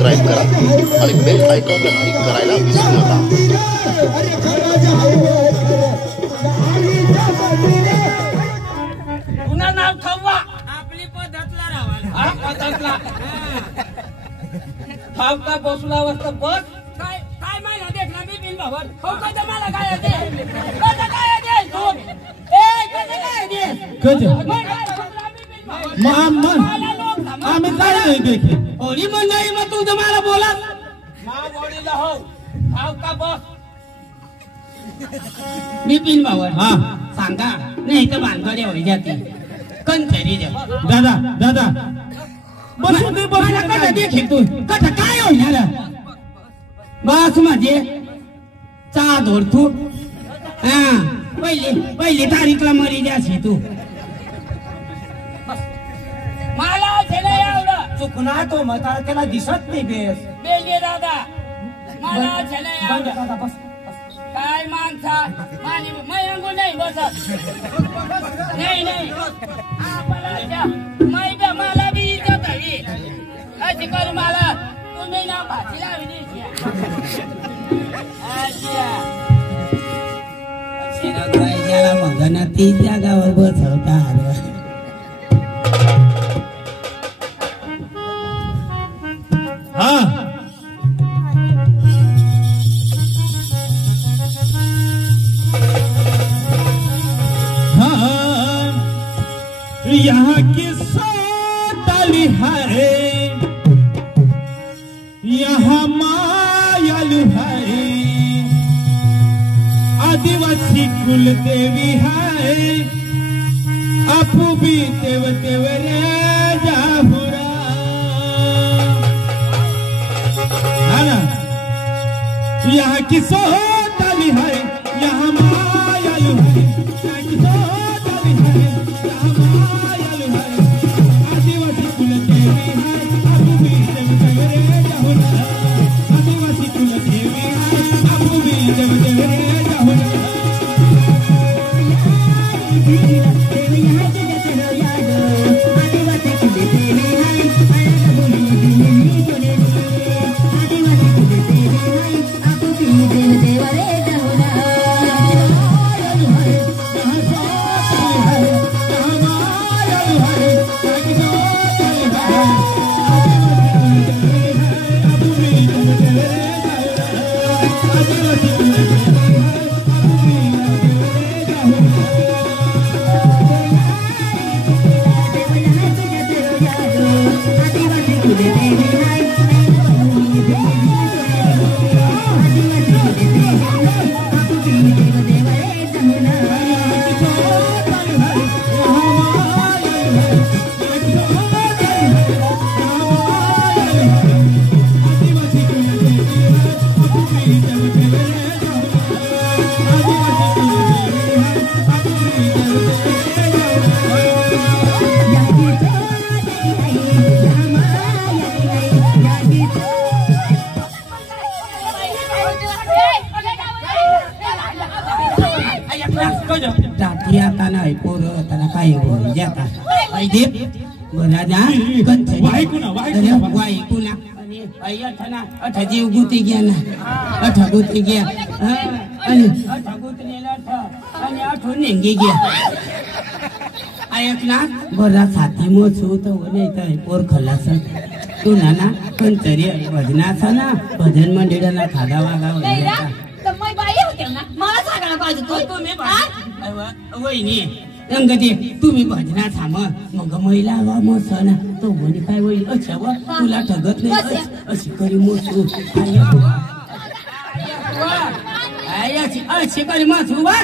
Subscribe करा आणि bell आयकॉनला क्लिक करायला विसरू नका. पुन्हा नाव ठेवा आपली पद्धतला राहावा. पद्धतला ठाव का बसला वाजता बस काय काय मला देखना मी बिन भवन हो का मला काय दे कसं काय दे तू कसं काय दे आम्ही काय नाही देखे होळी मंडळी मग तू मला बोला नाव होळीला हो ठाव का बस बिपिन भावन हा सांगा नाही तर भानगडी होई जाते कंचरी द्या. दादा दादा बसून दे मला कसं देखील तू कसं काय होणार बस माझे चा धोरतू हा पहिली तारीखला मरी द्याशी तू मला एवढं चुकना तो म्हातारा त्याला दिसत नाही बेस बेगे दादा मला एवढं काय माणसा मानी मयंगू नाही बसत नाही मला बी इज्जत हवी अशी करू मला तुम्ही ना भाजी लावली मग ना ती जागावर बसवता यहाँ की सोताली है यहाँ मायल है आदिवासी कुल देवी है अपू भी देव देव रे जाहुरा है ना. यहाँ की सोताली है यहाँ मायल है यहाँ की सोताली है यहाँ मायल है आदिवासी कुल देवी है अपू भी देव देव रे जाहुरा आदिवासी कुल देवी है अपू भी देव देव रे जाहुरा. जीव गुती गया ना अठा गुती गया अठा गुतनेला आणि आठवण नेंगी गया ऐक ना बरा साथी मोसू तो नाही तर पोर खलास तू ना कंचरी भजनाचा ना भजन मंडळाला खादा वागा तर बाई होते ना मला सांगायला पाहिजे तू तुम्ही वहिनी रंगती तुम्ही भजना थांब मग महिला वा मोसना तो म्हणे काय होईल अच्छा वा तुला ठगत नाही अशी करी मोसू अशी करी मोसू वा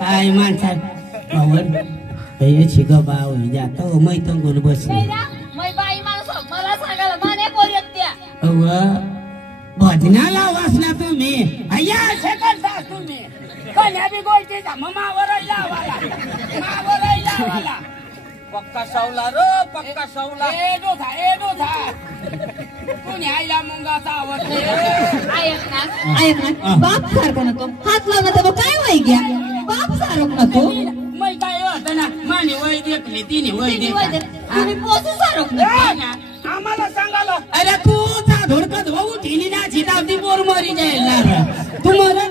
काय माणसा भावन अशी ग बाव जात मै तंगून बसली बाई माणूस मला सांगायला माने पोर भजनाला वाचना तुम्ही अय्या करता तुम्ही कन्या बी गोष्टी मावर लावाला पक्का सवला रो पक्का सवला एडो था कोणी आईला मुंगाचा आवडते ऐक ना बाप सारखा नको हात लावला तर काय वय घ्या बाप सारख नको मै काय होत ना माने वय देखली तिने वय देख तुम्ही पोसू सारख आम्हाला सांगायला अरे तू चा धोडकत भाऊ ठेली ना चितावती बोर मरी जाईल तू मला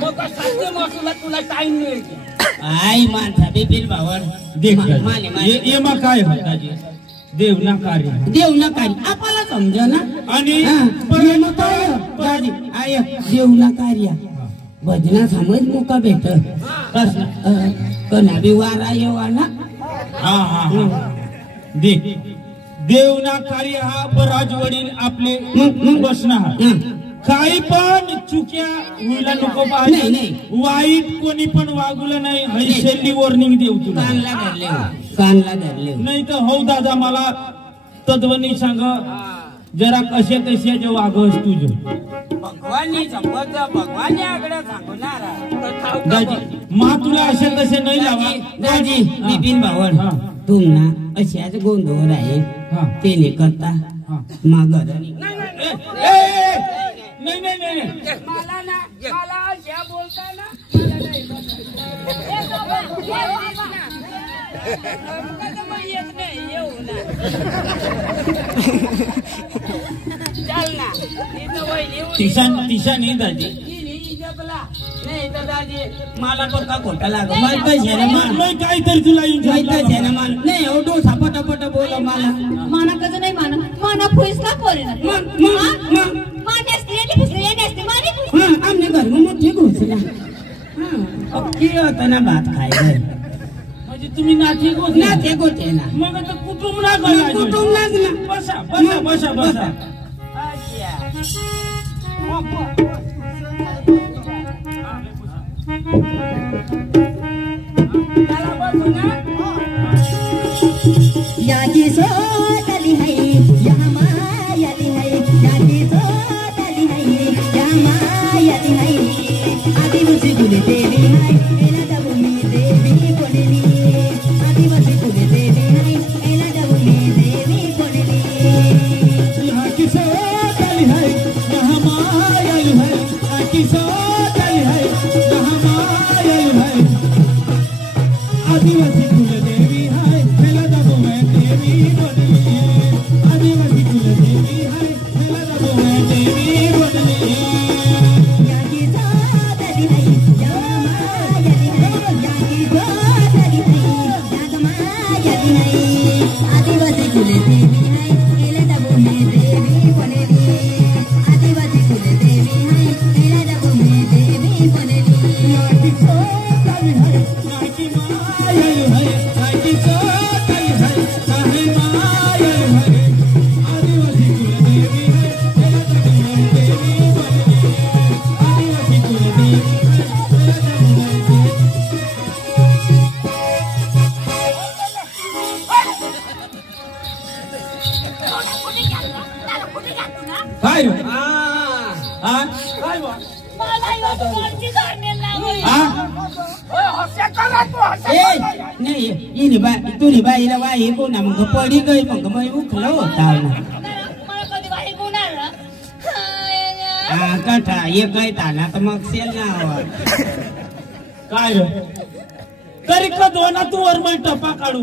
मग साध्य महसूला तुला टाइम मिळेल आई माणसा बिपिन भावर देख माने ये मग काय दाजी देव ना कार्य देव नकारी आपल्याला समज ना आणि आय देव नकार्या भजना समज मुका भेट कना बी वारा येवा ना हा हा हा देख देव ना कार्य हा बराज वडील आपले बसणार काही पण चुक्या होईला नको पाहिजे नाही वाईट कोणी पण वागूला नाही हैशेली वॉर्निंग देऊ तुला कानला धरले नाही तर हो दादा मला तत्वनी सांग जरा कसे कसे जे वागस तुझ भगवानी संबंध भगवानी आकडे सांगणार दाजी मा तुला असे तसे नाही लावा दाजी बिपिन भावड तुमना अशाच गोंधळ आहे ते करता माघार नाही नाही नाही मला ना मला ज्या बोलता ना तिशा नाही दाजी नाही तर दाजी मला पण का खोटा लागो माहिती काहीतरी तुला माहिती ना मला नाही हो डोसा पटापट बोल मला माना कसं नाही माना फुसला पोरे ना आमने घर में मोठी घुसला की होता ना भात खायला म्हणजे तुम्ही नाते गोटे ना मग आता कुटुंब ना करा कुटुंब ना बसा बसा बसा बसा याची सोतली है यहाँ मायाली है याची सोतली है यहाँ मायाली है आदिवासी कुले देवी है एला दबुनी देवी कोनेली आदिवासी कुले देवी है एला दबुनी देवी कोनेली यहाँ की सोतली है यहाँ मायाली है यहाँ की सोतली है यहाँ मायाली है आदिवासी कुले देवी है एला दबुनी देवी कोनेली आदिवासी कुले देवी है एला दबुनी देवी कोनेली याची सोतली है यहाँ मायाली है याची सोतली है यहाँ मायाली है आदिवासी कुले देवी है एला दबुनी देवी कोनेली आदिवासी कुले देवी है एला दबुनी देवी कोनेली याची सोतली है याची मायाली है याची सोतली है याची मायाली है आदिवासी कुले देवी है एला दबुनी देवी कोनेली आदिवासी कुले देवी है एला दबुनी देवी काय रे? हा? काय बा? नाही इनी बा तुनी बाईला वाई कोणा मग पडी गई मग मी उठलो होता कठा ये काय ताना तर मग सेल ना काय रे? तरी का दोना तू वरमय टपा काढू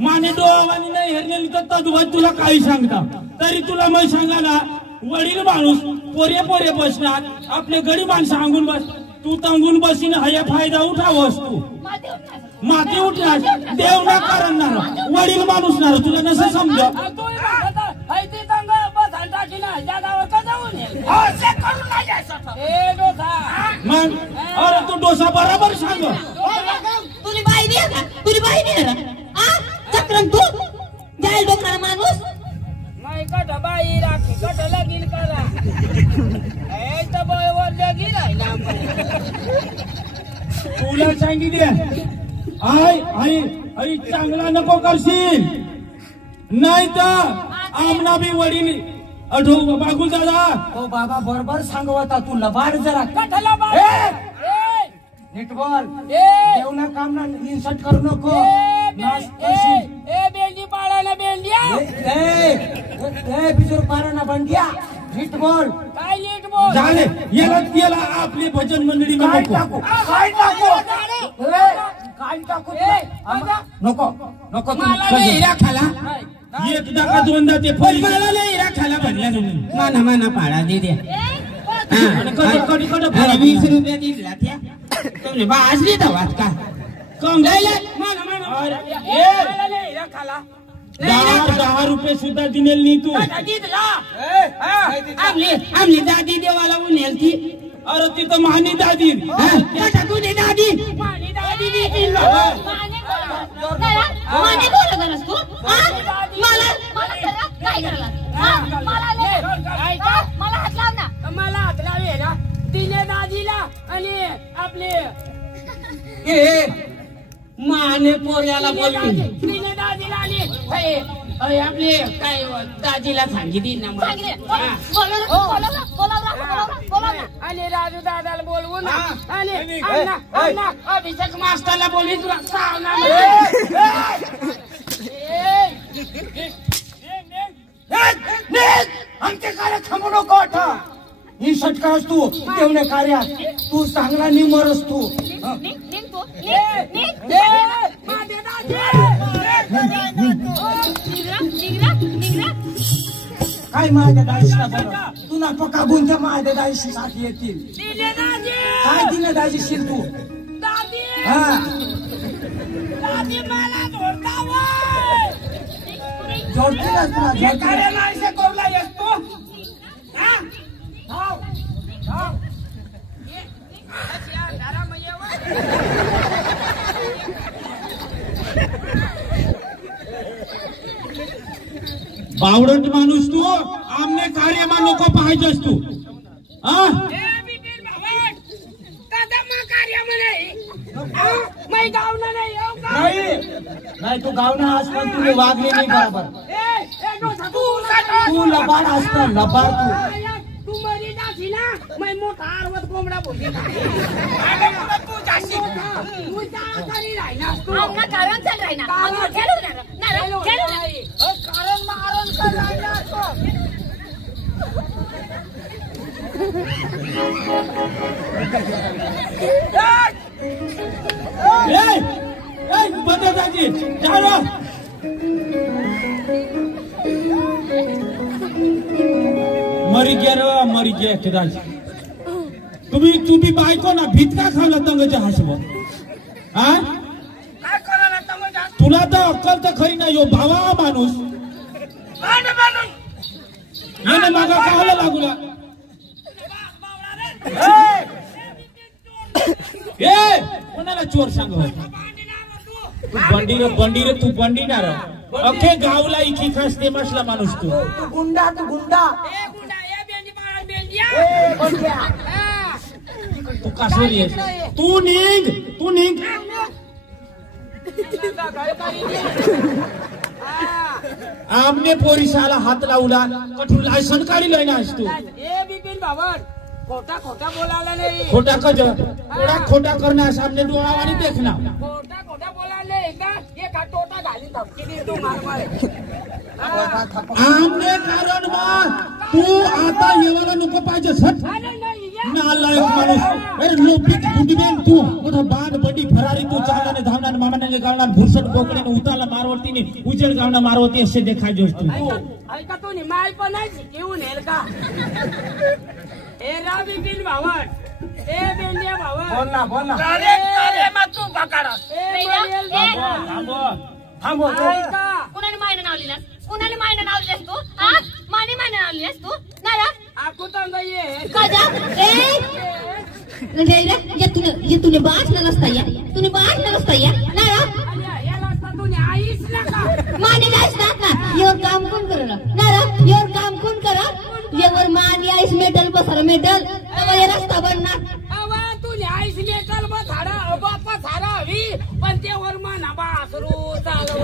माने डोवानी नाही हेरलेली तर तद्वत तुला काही सांगता तरी तुला मी सांगा ना वडील माणूस पोरे पोरे बसणार आपले गडी माणसं सांगून बस तू तंगून बसीन हा फायदा उठावस तू माती उठणार देव ना करणार वडील माणूस ना तुला नसं समज मग अरे तू डोसा बरोबर सांग तुझी बाई नाही का तुझी बाई नाही का चक्रम तू जाय डोकरा माणूस बाई राखी कट लगील करा तुला सांगितले आई आई आई चांगला नको करशील नाही तर आमना बी वडील अठो बागुल दादा हो बाबा बरोबर सांगवता तू लबाड जरा नीट बोल देवना काम ना इन्सर्ट करू नको बेंडी पाळा ना बेंडिया बिजूर पारा ना बंडिया नीट बोल काय नीट बोल झाले याला याला आपली भजन मंडळी काय नको टाकू नको नको तू हिरा खाला एकदा का दोनदा ते पण मला नाही राखायला म्हणल्या तुम्ही माना माना पाडा दे द्या अरे 20 रुपया दिला त्या तुम्ही भाजली दवात का कम द्यायला माना माना 10 रुपये सुद्धा दिलेल नाही तू आमली दादी देवाला उनेल ती अरे तिथं महानी दादी तुझी दादी माने बोलत आहेस तू मला काय करायला मला हात लाव ना मला हात लावे ना तिने दादीला आणि आपले माने पोर्याला बोलून तिने दादीला आणि आपले काय दादीला सांगितली ना आणि राजू दादाला बोलवून आणि अभिषेक मास्टरला बोलली तुला आमचे कार्य थांबू नको आता ही षटकास तू तेवढे कार्यात तू चांगला निमरस तू काय माझ्या दाजीला बरं तुला पक्का गुंच्या माझ्या दाजीशी साठी येतील काय तिने दाजीशील तू हा जोडतीलच तुला बावडट माणूस तू आमने कार्यमा नको पाहिजेस तू हा नाही तू गावना असता तुला वागले नाही बरोबर तू लबाड असता लबाड तू मरी जाशी ना मैं मोठा आरवत कोंबडा बोलली तू जाशी तू जाकारी राहिना तू आमना कारण चल राहिना आम्ही खेळू ना कारण मारण कर राहिना तो बंद दाजी चलो मरी गे रे मरी गे दाजी तुम्ही बायको ना भितका खावला तंगच्या हसब हा काय करायला तमजा तुला तर अक्कल तर खरी ना यो भावा माणूस याने मागा काहला लागूला ए कोणाला चोर सांग बंडीर तू बंडीनार अखे गावला इथे खसते मसला माणूस तू गुंडा तू कासोरी आहेस तू निघ आमने पोरिसाला हात लावला कठोर लायसन काढी लयनास तू बिपिन बाबर खोटा बोलायला नाही खोटा खोटा करना सामने डोळावानी देखना खोटा बोलायला एकदा एक टोटा घाली धपकी दे तू मार आमने कारण तू आता येवाला नको पाहिजे सट नालायक माणूस अरे लोपिक बुडीबेन तू मोठा बाण बडी फरारी तू चालनाने धावनाने मामाने गावना भुरसट बोकडेने उताला मारवतीने उजेड गावना मारवती असे देखायजोस तू ऐका तू निमाय पण नाही घेऊन येईल का ए रावी बिन भावड ए बेंडिया भावड बोल ना अरे मग तू पकडा थांबो ऐका कुणाने मायना नाव लिहिलास तू हा माने नाव लिहिलास तू नारा आकू तंग ये काजा ये तूने बात नसता या नारा याला तू आईस नका माने असतात ना योर काम कोण करलं नारा योर काम कोण करा येवर मान आईस मेटल बसर मेटल तवा ये रस्ता बनणार अवा तू आईस मेटल बसाडा बाप्पा सारा हवी पण ते वर माना बासरू चालव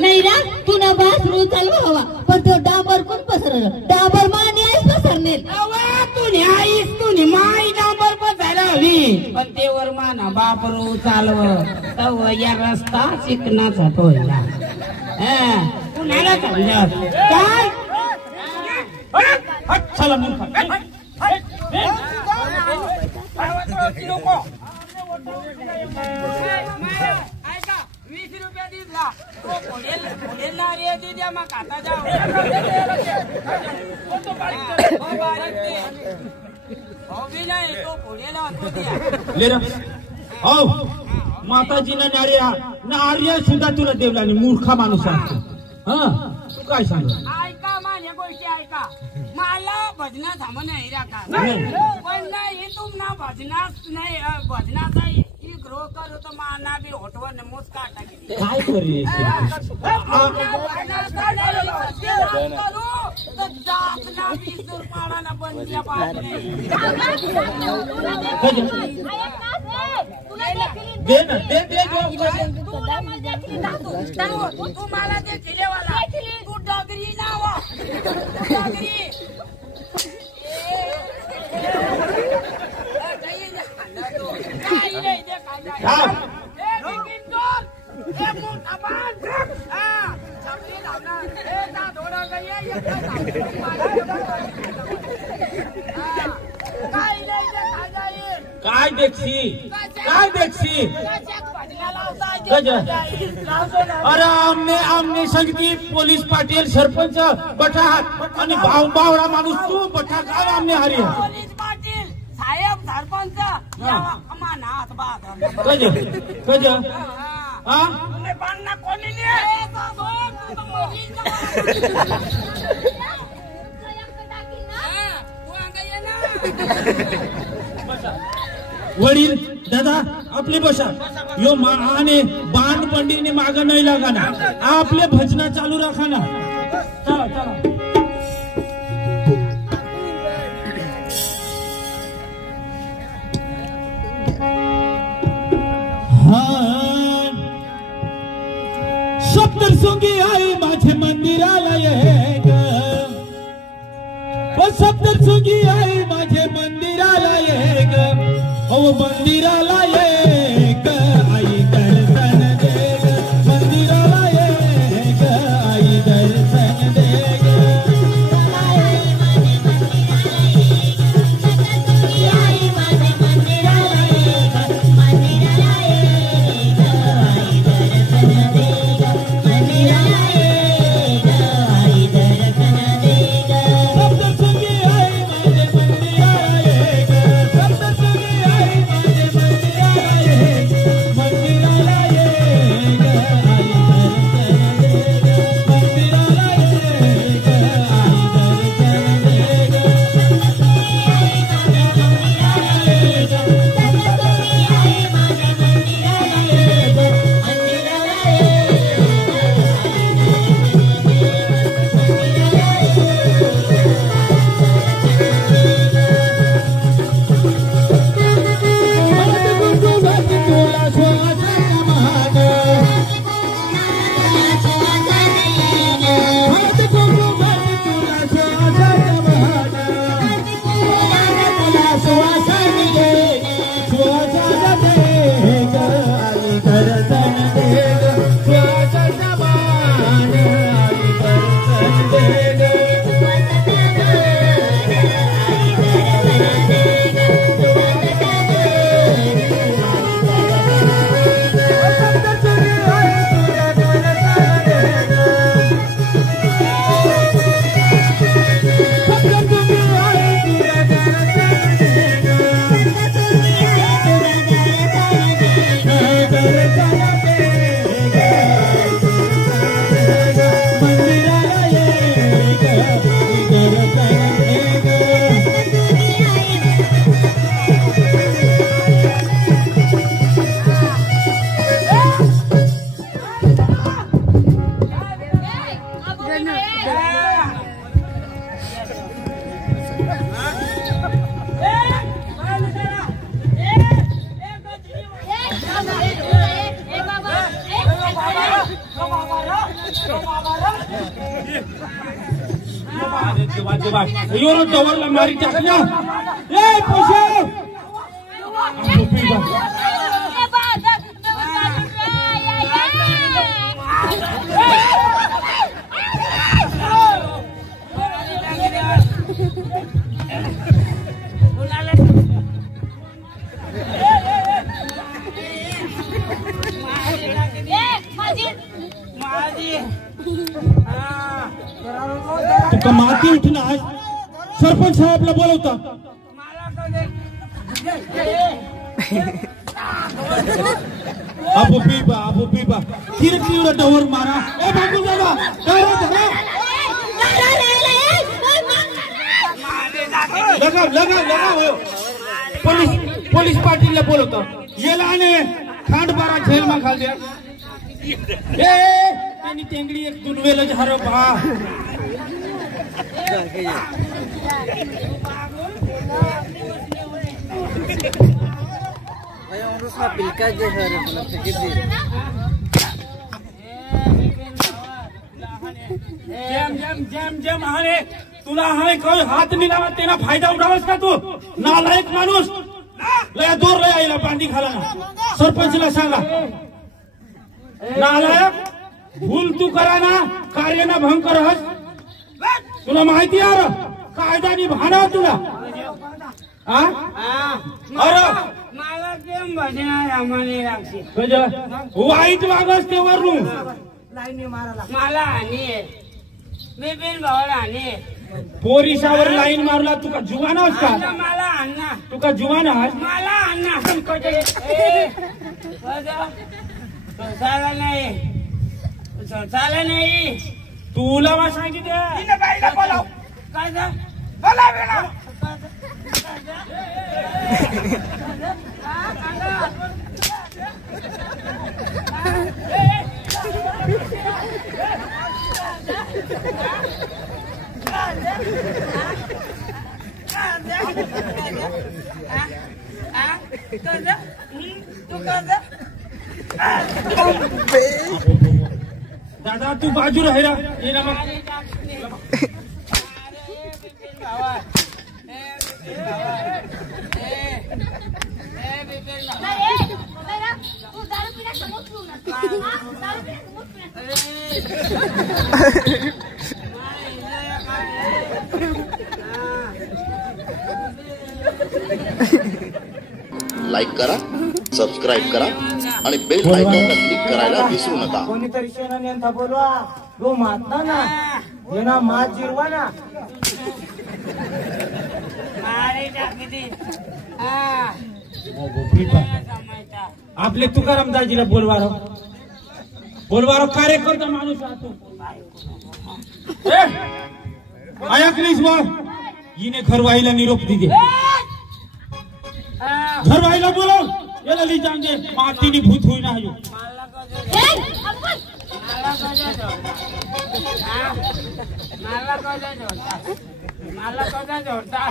नाही रा तू ना बास रू चालवा हवा पण तो डांबर कोण पसरलं डांबर माने आईस पसरनेल अवा तू आईस माई डांबर बसायला हवी पण ते वर माना बापरू चालव तव या रस्ता चिकनाचा टोयला कुणाला समजत काय चला मूर्ख तो पुढे ना रे दे द्या मग खाता जाओ भी नाही तो पुढेला तो द्या ले रे हो माताजीनं नार्या सुद्धा तुला देवला आणि मूर्खा माणूस आहे हा तू काय सांग ऐका माझ्या गोष्टी ऐका मला भजनात थांब नाही राखा पण नाही तुम्हाला भजनात नाही भजनाचा ग्रो करू तर माना बी होटवर मुस्का टाकी काय करे दे ना दे तू मला ते केलेवाला तू डगरी नाव डगरी काय देखसी अरे आमने सांगितली पोलीस पाटील सरपंच बठाहात आणि बावळा माणूस तू बठा काय आमने हरी पोलीस पाटील साहेब सरपंच कज हा कोणी वडील दादा आपली बसा यो आणि बांध पंडीने माग नाही लागा ना आपले भजना चालू राखा ना चला चला सप्तशृंगी आई माझे मंदिराला ये ग सप्तशृंगी आई माझे मंदिराला ये ग ओ मंदिराला ये ग आई दर्शन दे ग मंदिराला ये ग आई दर्शन दे ग Yoro tawarla mari taknya. Pusho. तुका माती उठणार सरपंच साहेबला बोलवता अबो पीबा किरकिर डोर मारा ए भागू बाबा लगा हो पोलीस पाटीलला बोलवतो येला आणि खांड बारा झेल मा घाल द्या त्यांनी टेंगडी एक दुनवेल झारो बा जेम हाणे तुला हाय कोण हात निघाला तेना फायदा उठावस का तू नालायक माणूस लय दूर लय आईला बांधी खाला सरपंचला सांगा नालायक भूल तू करा ना कार्य ना भंग करहस तुला माहिती आहे कायदानी भाना तुला अरे मला केम भजणार आम्हाला लागते वाईट वागस ते वरून मला आणि बिपिन भाऊला आणि पोरिसावर लाईन मारला तुका जुवान आहेस का मला अण्णा तुका जुवान आहेस मला अण्णा संसाला नाही तुला मा सांगितलं बाईला बोलाव काय दादा तू बाजू राहिला लाईक करा, सबस्क्राईब करा आणि बेल आयकॉनला क्लिक करायला विसरू नका. कोणीतरी सेनान्यांचा बोलवा तो मारता ना येना मात जिरवा ना आपले तुकाराम दाजीला बोलवारो कार्यकर्ता माणूस राहतो ऐकलीस बा हिने घरवाईला निरोप दिले घरवाईला बोलव याला ली जांगे मातीनी भूत होईना हायो मला जोडता